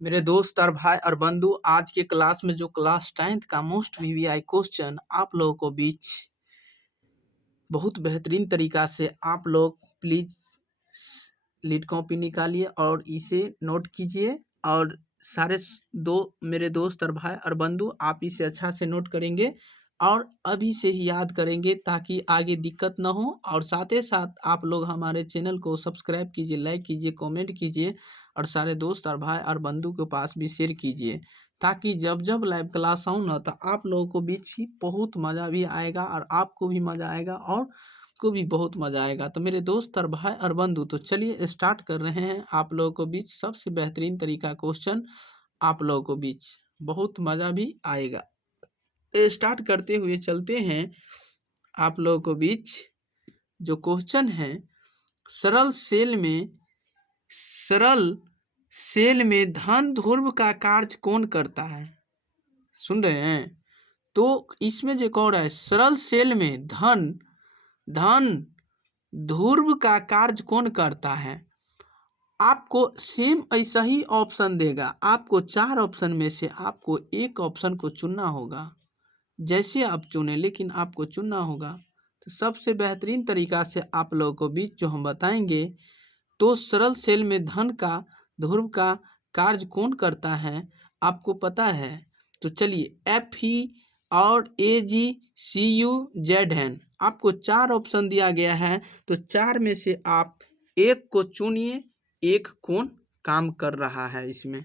मेरे दोस्त और भाई और बंधु, आज के क्लास में जो क्लास 10th का मोस्ट वीवीआई क्वेश्चन आप लोगों को बीच बहुत बेहतरीन तरीका से आप लोग प्लीज लीड कॉपी निकालिए और इसे नोट कीजिए। और सारे दो मेरे दोस्त और भाई और बंधु, आप इसे अच्छा से नोट करेंगे और अभी से ही याद करेंगे ताकि आगे दिक्कत ना हो। और साथ ही साथ आप लोग हमारे चैनल को सब्सक्राइब कीजिए, लाइक कीजिए, कमेंट कीजिए और सारे दोस्त और भाई और बंधु के पास भी शेयर कीजिए, ताकि जब जब लाइव क्लास आऊँ ना तो आप लोगों को बीच ही बहुत मज़ा भी आएगा और आपको भी मज़ा आएगा और को भी बहुत मज़ा आएगा। तो मेरे दोस्त और भाई और बंधु, तो चलिए स्टार्ट कर रहे हैं आप लोगों को बीच सबसे बेहतरीन तरीका क्वेश्चन आप लोगों को बीच बहुत मज़ा भी आएगा। स्टार्ट करते हुए चलते हैं आप लोगों को बीच जो क्वेश्चन है, सरल सेल में धन ध्रुव का कार्य कौन करता है। सुन रहे हैं? तो इसमें जो कह रहा है सरल सेल में धन ध्रुव का कार्य कौन करता है, आपको सेम ऐसा ही ऑप्शन देगा। आपको 4 ऑप्शन में से आपको एक ऑप्शन को चुनना होगा। जैसे आप चुने, लेकिन आपको चुनना होगा। तो सबसे बेहतरीन तरीका से आप लोगों को बीच जो हम बताएंगे, तो सरल सेल में धन का ध्रुव का कार्य कौन करता है, आपको पता है। तो चलिए FE और AGCUZN, आपको 4 ऑप्शन दिया गया है। तो 4 में से आप एक को चुनिए, एक कौन काम कर रहा है इसमें,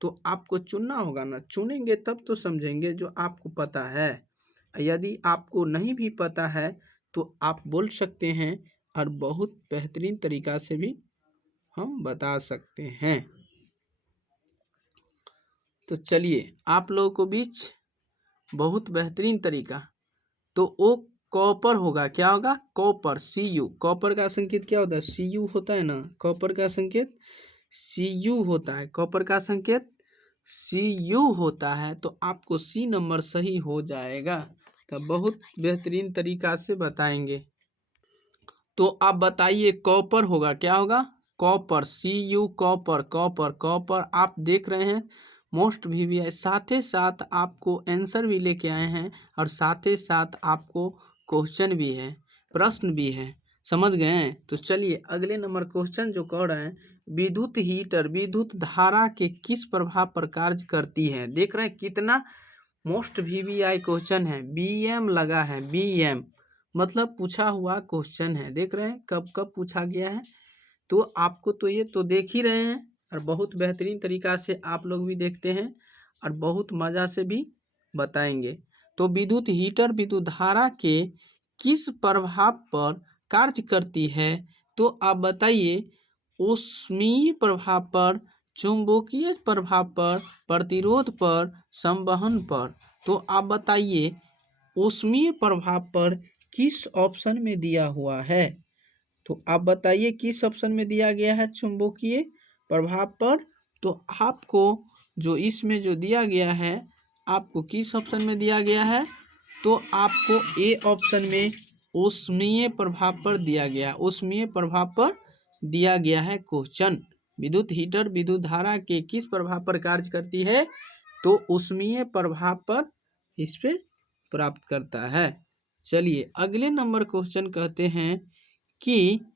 तो आपको चुनना होगा ना। चुनेंगे तब तो समझेंगे जो आपको पता है। यदि आपको नहीं भी पता है तो आप बोल सकते हैं और बहुत बेहतरीन तरीका से भी हम बता सकते हैं। तो चलिए आप लोगों को बीच बहुत बेहतरीन तरीका, तो वो कॉपर होगा। क्या होगा? Copper, Cu। कॉपर का संकेत क्या होता है? Cu होता है ना। कॉपर का संकेत Cu होता है। कॉपर का संकेत Cu होता है। तो आपको C नंबर सही हो जाएगा। तो बहुत बेहतरीन तरीका से बताएंगे। तो आप बताइए, कॉपर होगा। क्या होगा? Copper, Cu, copper copper copper. आप देख रहे हैं मोस्ट वीवीआई, साथ ही साथ आपको आंसर भी लेके आए हैं और साथ ही साथ आपको क्वेश्चन भी है, प्रश्न भी है। समझ गए? तो चलिए अगले नंबर क्वेश्चन जो कह रहे हैं, विद्युत हीटर विद्युत धारा के किस प्रभाव पर कार्य करती है। देख रहे हैं कितना मोस्ट वीवीआई क्वेश्चन है। BM लगा है, BM मतलब पूछा हुआ क्वेश्चन है। देख रहे हैं कब कब पूछा गया है। तो आपको तो ये तो देख ही रहे हैं और बहुत बेहतरीन तरीका से आप लोग भी देखते हैं और बहुत मज़ा से भी बताएंगे। तो विद्युत हीटर विद्युत धारा के किस प्रभाव पर कार्य करती है, तो आप बताइए। ऊष्मीय प्रभाव पर, चुंबकीय प्रभाव पर, प्रतिरोध पर, संवहन पर। तो आप बताइए ऊष्मीय प्रभाव पर किस ऑप्शन में दिया हुआ है। तो आप बताइए किस ऑप्शन में दिया गया है चुंबकीय प्रभाव पर। तो आपको जो इसमें जो दिया गया है, आपको किस ऑप्शन में दिया गया है, तो आपको ए ऑप्शन में ऊष्मीय प्रभाव पर दिया गया। ऊष्मीय प्रभाव पर दिया गया है क्वेश्चन। विद्युत हीटर विद्युत धारा के किस प्रभाव पर कार्य करती है, तो ऊष्मीय प्रभाव पर इस पे प्राप्त करता है। चलिए अगले नंबर क्वेश्चन कहते हैं कि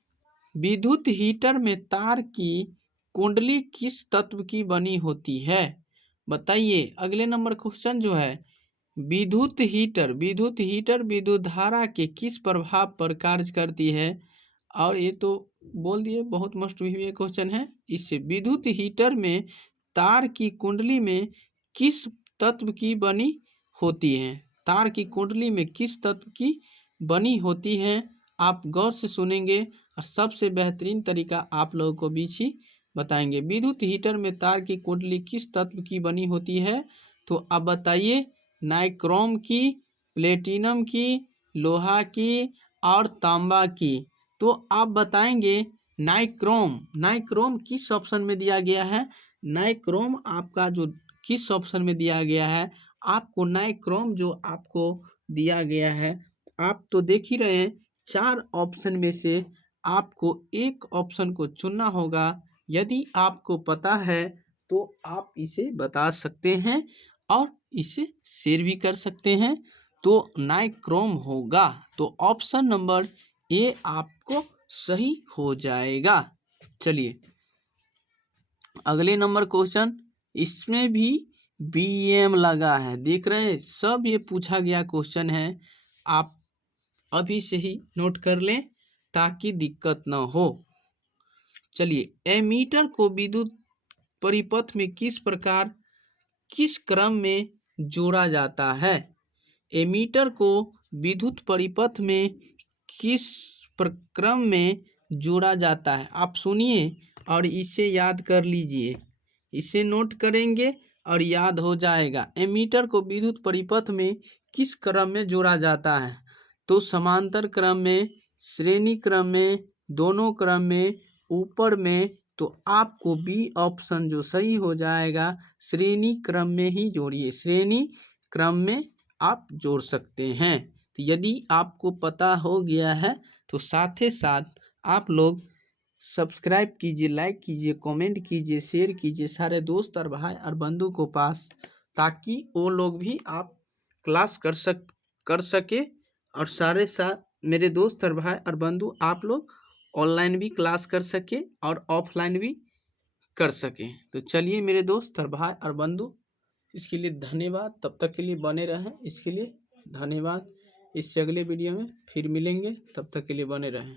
विद्युत हीटर में तार की कुंडली किस तत्व की बनी होती है। बताइए अगले नंबर क्वेश्चन जो है, विद्युत हीटर विद्युत धारा के किस प्रभाव पर कार्य करती है। और ये तो बोल दिए, बहुत मोस्ट वीवीआई क्वेश्चन है। इससे विद्युत हीटर में तार की कुंडली में किस तत्व की बनी होती है। तार की कुंडली में किस तत्व की बनी होती है, आप गौर से सुनेंगे और सबसे बेहतरीन तरीका आप लोगों को बीच ही बताएंगे। विद्युत हीटर में तार की कुंडली किस तत्व की बनी होती है, तो आप बताइए। नाइक्रोम की, प्लेटिनम की, लोहा की और तांबा की। तो आप बताएंगे नाइक्रोम। नाइक्रोम किस ऑप्शन में दिया गया है। नाइक्रोम आपका जो किस ऑप्शन में दिया गया है, आपको नाइक्रोम जो आपको दिया गया है, आप तो देख ही रहे हैं 4 ऑप्शन में से आपको एक ऑप्शन को चुनना होगा। यदि आपको पता है तो आप इसे बता सकते हैं और इसे शेयर भी कर सकते हैं। तो नाइक्रोम होगा, तो ऑप्शन नंबर ए आपको सही हो जाएगा। चलिए अगले नंबर क्वेश्चन, इसमें भी BM लगा है, देख रहे हैं सब ये पूछा गया क्वेश्चन है, आप अभी से ही नोट कर लें ताकि दिक्कत ना हो। चलिए एमीटर को विद्युत परिपथ में किस क्रम में जोड़ा जाता है। एमीटर को विद्युत परिपथ में किस क्रम में जोड़ा जाता है, आप सुनिए और इसे याद कर लीजिए, इसे नोट करेंगे और याद हो जाएगा। एमीटर को विद्युत परिपथ में किस क्रम में जोड़ा जाता है, तो समांतर क्रम में, श्रेणी क्रम में, दोनों क्रम में, ऊपर में। तो आपको बी ऑप्शन जो सही हो जाएगा, श्रेणी क्रम में ही जोड़िए, श्रेणी क्रम में आप जोड़ सकते हैं। तो यदि आपको पता हो गया है तो साथ ही साथ आप लोग सब्सक्राइब कीजिए, लाइक कीजिए, कमेंट कीजिए, शेयर कीजिए सारे दोस्त और भाई और बंधु को पास, ताकि वो लोग भी आप क्लास कर सके और सारे साथ मेरे दोस्त और भाई और बंधु आप लोग ऑनलाइन भी क्लास कर सके और ऑफलाइन भी कर सकें। तो चलिए मेरे दोस्त और भाई और बंधु, इसके लिए धन्यवाद, तब तक के लिए बने रहें, इसके लिए धन्यवाद। इससे अगले वीडियो में फिर मिलेंगे, तब तक के लिए बने रहें।